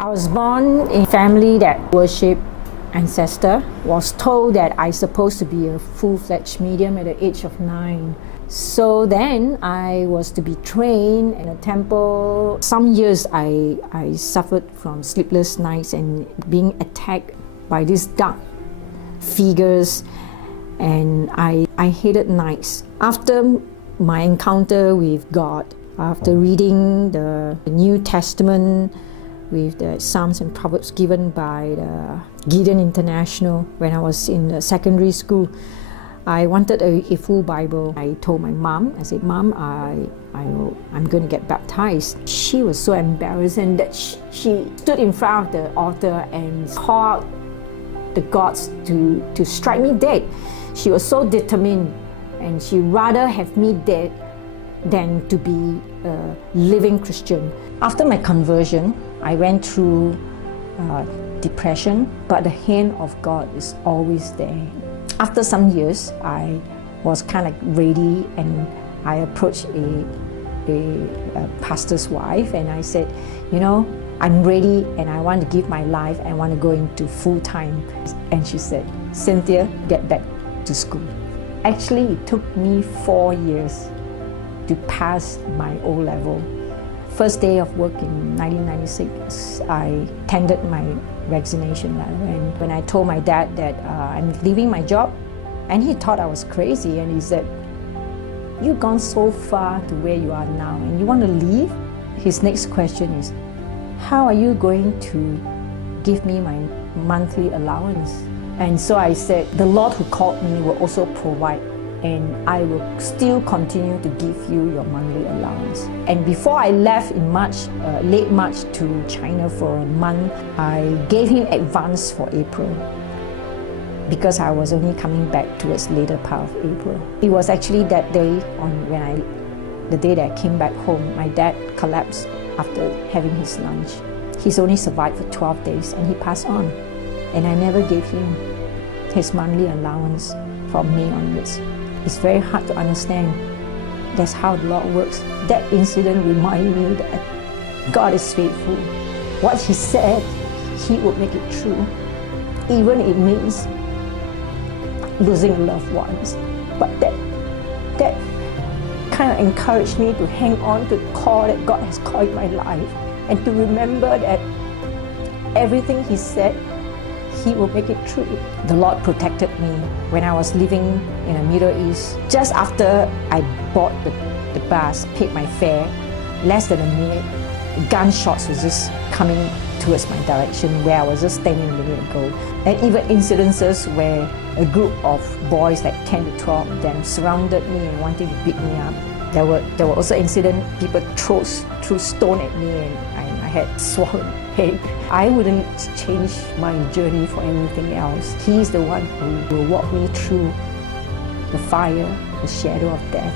I was born in a family that worshipped ancestor. Was told that I supposed to be a full-fledged medium at the age of 9. So then I was to be trained in a temple. Some years I suffered from sleepless nights and being attacked by these dark figures, and I hated nights. After my encounter with God, after reading the New Testament with the Psalms and Proverbs given by the Gideon International when I was in the secondary school, I wanted a full Bible. I told my mom, I said, Mom, I'm going to get baptized. She was so embarrassed, and that she stood in front of the altar and called the gods to strike me dead. She was so determined, and she rather have me dead than to be a living Christian. After my conversion, I went through depression, but the hand of God is always there. After some years, I was kind of ready, and I approached a pastor's wife, and I said, you know, I'm ready and I want to give my life, I want to go into full-time. And she said, Cynthia, get back to school. Actually, it took me 4 years to pass my O-level. First day of work in 1996, I tendered my resignation letter, and when I told my dad that I'm leaving my job, and he thought I was crazy, and he said, you've gone so far to where you are now and you want to leave? His next question is, how are you going to give me my monthly allowance? And so I said, the Lord who called me will also provide, and I will still continue to give you your monthly allowance. And before I left in March, late March to China for a month, I gave him advance for April, because I was only coming back towards later part of April. It was actually that day, the day that I came back home, my dad collapsed after having his lunch. He's only survived for 12 days and he passed on. And I never gave him his monthly allowance from May onwards. It's very hard to understand. That's how the Lord works. That incident reminded me that God is faithful. What He said, He will make it true. Even it means losing loved ones. But that kind of encouraged me to hang on to the call that God has called in my life, and to remember that everything He said, He will make it true. The Lord protected me when I was living in the Middle East. Just after I bought the bus, paid my fare, less than a minute, gunshots was just coming towards my direction where I was just standing a minute ago. And even incidences where a group of boys, like 10 to 12 of them, surrounded me and wanted to beat me up. There were also incidents, people threw stone at me, and I had swollen head. I wouldn't change my journey for anything else. He's the one who will walk me through the fire, the shadow of death.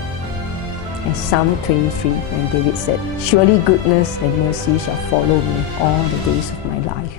And Psalm 23, when David said, surely goodness and mercy shall follow me all the days of my life.